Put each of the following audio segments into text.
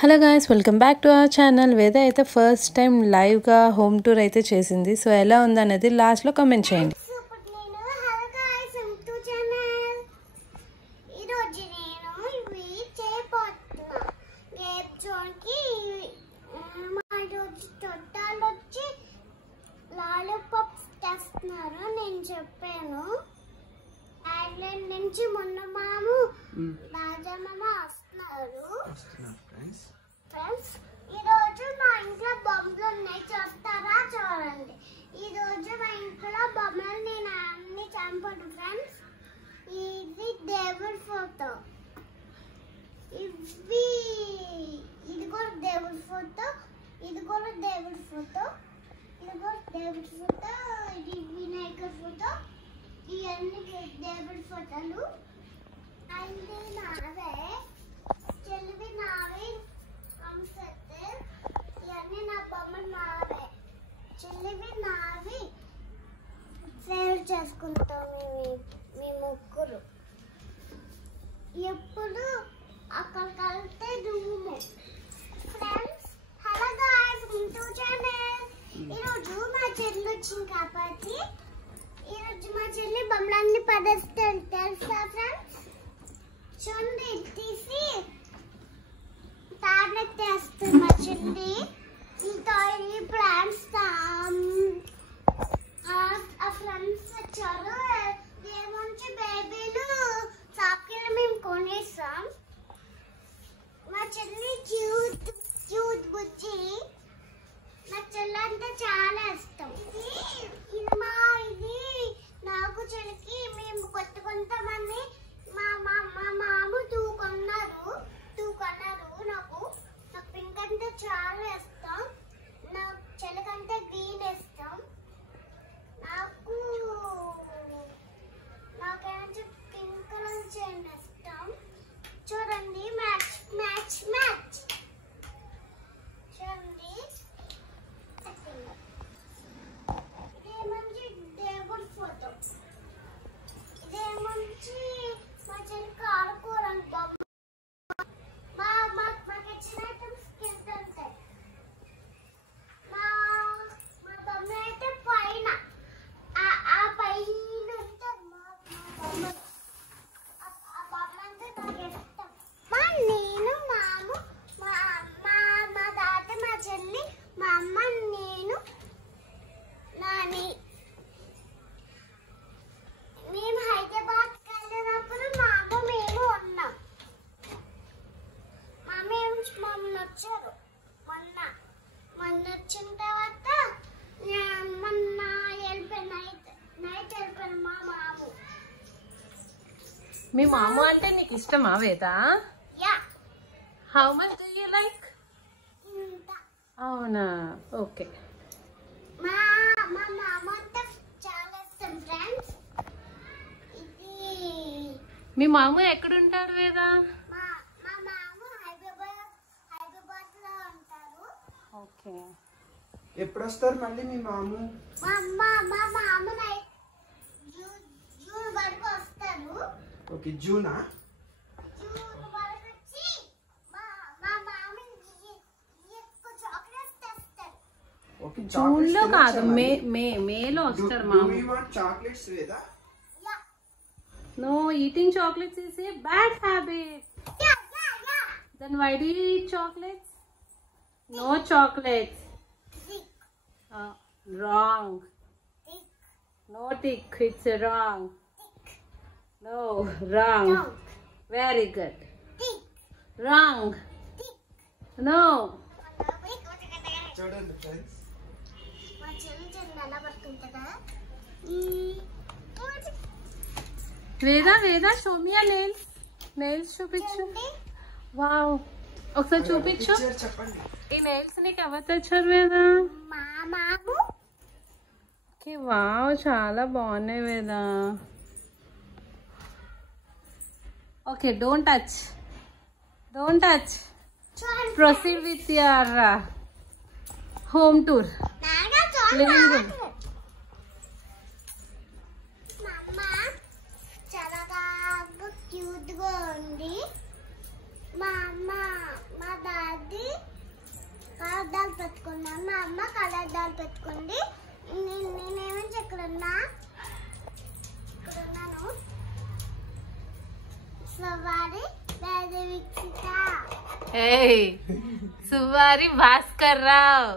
Hello guys, welcome back to our channel. వేద అయితే first time లైవ్గా హోమ్ టూర్ అయితే చేసింది. సో ఎలా ఉందనేది లాస్ట్లో కామెంట్ చేయండి. నేను చెప్పాను ఐలాండ్ నుంచి మొన్న మాము రాజమ్మ వస్తున్నారు ఫ్రెండ్స్. ఈ రోజు మా ఇంట్లో బొమ్మలు ఉన్నాయి, చూస్తారా? చూడండి. ఈ రోజు మా ఇంట్లో బొమ్మలు నేను అన్ని చంపాను ఫ్రెండ్స్. ఇది దేవుడి ఫోటో, ఇది కూడా దేవుడి ఫోటో, ఇది కూడా దేవుడి ఫోటో, ఇది కూడా దేవుడి ఫోటో, ఇది వినాయకుడి ఫోటో. ఇవన్నీ దేవుడి ఫోటోలు. అన్నీ నావే, చెల్లివి నావే, ఇవన్నీ నా బొమ్మలు నావే, చెల్లివి నావి. సేవ్ చేసుకుంటాం మీ ముగ్గురు. ఎప్పుడు అక్కడికి వెళ్తే room. Friends, hello guys, into channel. ఈరోజు మా చెల్లి వచ్చింది కాబట్టి ఈరోజు మా చెల్లి బొమ్మలన్నీ పడేస్తాను తెలుసా ఫ్రెండ్స్? చూడండి, తీసి టాబ్లెట్ వేస్తుంది మా చెల్లి. ఈ ప్లాంట్స్ ఆ ఫ్రెండ్స్ వచ్చారు. ఏమంచి బేబీలు షాప్కి మేము కొనేసాం. మా చెల్లి క్యూట్ క్యూట్ బుజ్జి. నా చెల్లి అంటే చాలా ఇష్టం. ఇది నాకు చెల్లికి మేము కొంతమంది మా మాము టూ కొన్నారు. నాకు పింక్ అంటే చాలా ఇష్టం. నా చెల్లికంటే గ్రీన్ ఇష్టం. నాకేమంటే పింక్ నుంచి ఇష్టం. చూడండి, మ్యాచ్ మ్యాచ్ మ్యాచ్. చూడండి, ఇదేమంచి దేవుడి ఫోటో, ఇదేమంచి మా చెల్లికి ఆడుకోరని బొమ్మ. మాకు ఇచ్చిన ఐటమ్స్ కింద ఉంటాయి. మా బొమ్మ అయితే పైన ఆ పైన ఉంటుంది. మా బొమ్మ ఆ బొమ్మ అంటే నాకు ఇష్టం. నేను మాము మా తాత మా చెల్లి మా అమ్మ నేను నాని. మేము హైదరాబాద్కి వెళ్ళినప్పుడు మా అమ్మ మేము ఉన్నాం. మొన్న వచ్చారు. మొన్న వచ్చిన తర్వాత మొన్న వెళ్ళిపోయి నైట్ వెళ్ళిపోయాను మా మాము. మీ మామ అంటే నీకు ఇష్టమా వేద? Yeah. How much do you like? ఇంత. అవునా, ఓకే. మా మామ అంటే చాలా ఇష్టం ఫ్రెండ్స్. ఇది మీ మామ ఎక్కడుంటారు వేద? మా మామ హైదరాబాద్ లో ఉంటారు. ఓకే. ఎప్పుడు వస్తారు మళ్ళీ మీ మాము? మా మామ జూన్ వరకు వస్తారు. ఓకే, జూనా? జూన్ వరకు వచ్చి మా మామ ఎక్కువ చాక్లెట్స్ తెస్తారు. ఓకే, జూన్ లో కాదు, మేలో వస్తారు మామ. Do you want chocolates, Veda? Yeah. No, eating chocolates is a bad habit. Yeah. Then why do you eat chocolates? No chocolates. Tick. Wrong. Tick. No tick. It's wrong. Tick. No, wrong. Wrong. Very good. Tick. Wrong. Tick. No. చూడండి friends, మా చెల్లి ఎలా పడుతుంటదా? వేద show me ఆ nails చూపించు. Wow, ఒకసారి చూపించు. Picture చెప్పండి. ఈ నెయిల్స్ నీకు ఎవరు తెచ్చారు వేద? మా మాము. ఓకే, వావ్, చాలా బాగున్నాయి వేద. Okay, don't touch. Proceed with your home tour. Living room. చాలా క్యూట్ గా ఉంది. మా అమ్మ మా డాడీ మా అమ్మ కళ్ళద్దాలు పెట్టుకుంది. నేనేమని ఇక్కడున్నాను. సవారి వేదవీక్షిత. సువారి భాస్కర్ రావు.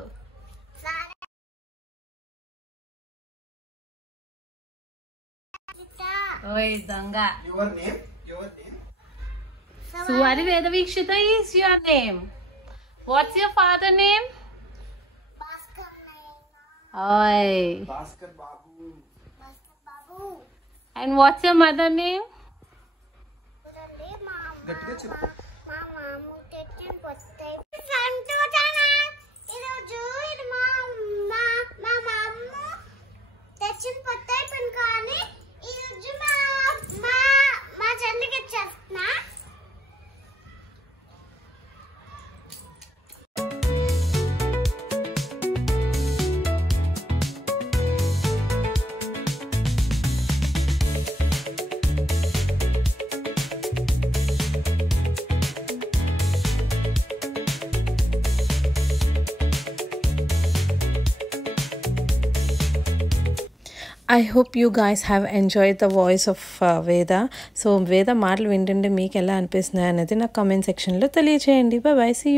ఓయ్ దొంగ. Your name Suvari Vedavikshita is your name. What's your father name? Bhaskar నాయన. Oy. Bhaskar Babu. Bhaskar Babu. And what's your mother name? చూడండి మా గట్టిగా చెప్పు. మా మాము తెచ్చిన పొత్తాయి సంతోషానా. ఈరోజు ఇది మా మాము తెచ్చిన పొత్తాయి పని కానీ ఈరోజు మా చెల్లికి ఇచ్చేస్తున్నా. I hope you guys have enjoyed the voice of Veda. So Veda మాటలు వింటుంటే మీకు ఎలా అనిపిస్తున్నాయి అనేది నాకు కామెంట్ సెక్షన్లో తెలియచేయండి. Bye bye, see you.